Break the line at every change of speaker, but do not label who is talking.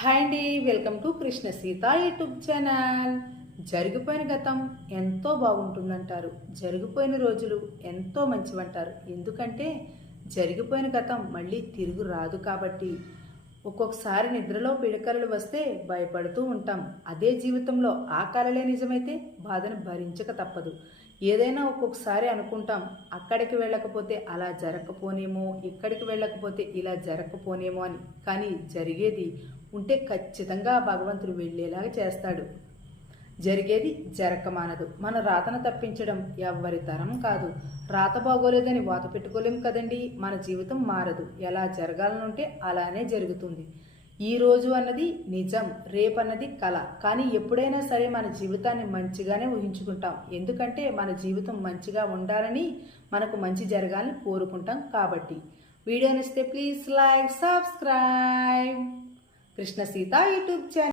Hi అండి welcome to Krishna Sita YouTube channel. జరిగిపోయిన గతం ఎంతో బాగుంటుందంటారు. జరిగిపోయిన రోజులు ఎంతో మంచివంటారు. ఎందుకంటే జరిగిపోయిన గతం మళ్ళీ తిరుగు రాదు కాబట్టి ఒక్కొక్కసారి నిద్రలో పిడకలలు వస్తే భయపడుతూ ఉంటాం. అదే జీవితంలో ఆ కలలే నిజమైతే బాధను భరించక తప్పదు. ఏదైనా ఒక్కొక్కసారి అనుకుంటాం అక్కడికి వెళ్ళకపోతే అలా జరగకపోనేమో ఇక్కడికి వెళ్ళకపోతే ఇలా జరగకపోనేమో అని. కానీ జరిగేది ఉంటే ఖచ్చితంగా ఆ భగవంతుడు వెళ్ళేలాగా చేస్తాడు. జరిగేది జరకమానదు మన రాతను తప్పించడం ఎవ్వరి తరం కాదు. రాత బాగోలేదని వాత పెట్టుకోలేం కదండి. మన జీవితం మారదు. ఎలా జరగాలనుంటే అలానే జరుగుతుంది. ఈ రోజు అన్నది నిజం రేపన్నది కళ కానీ ఎప్పుడైనా సరే మన జీవితాన్ని మంచిగానే ఊహించుకుంటాం. ఎందుకంటే మన జీవితం మంచిగా ఉండాలని మనకు మంచి జరగాలని కోరుకుంటాం కాబట్టి. వీడియో ఇస్తే please like subscribe. Krishna Sita YouTube channel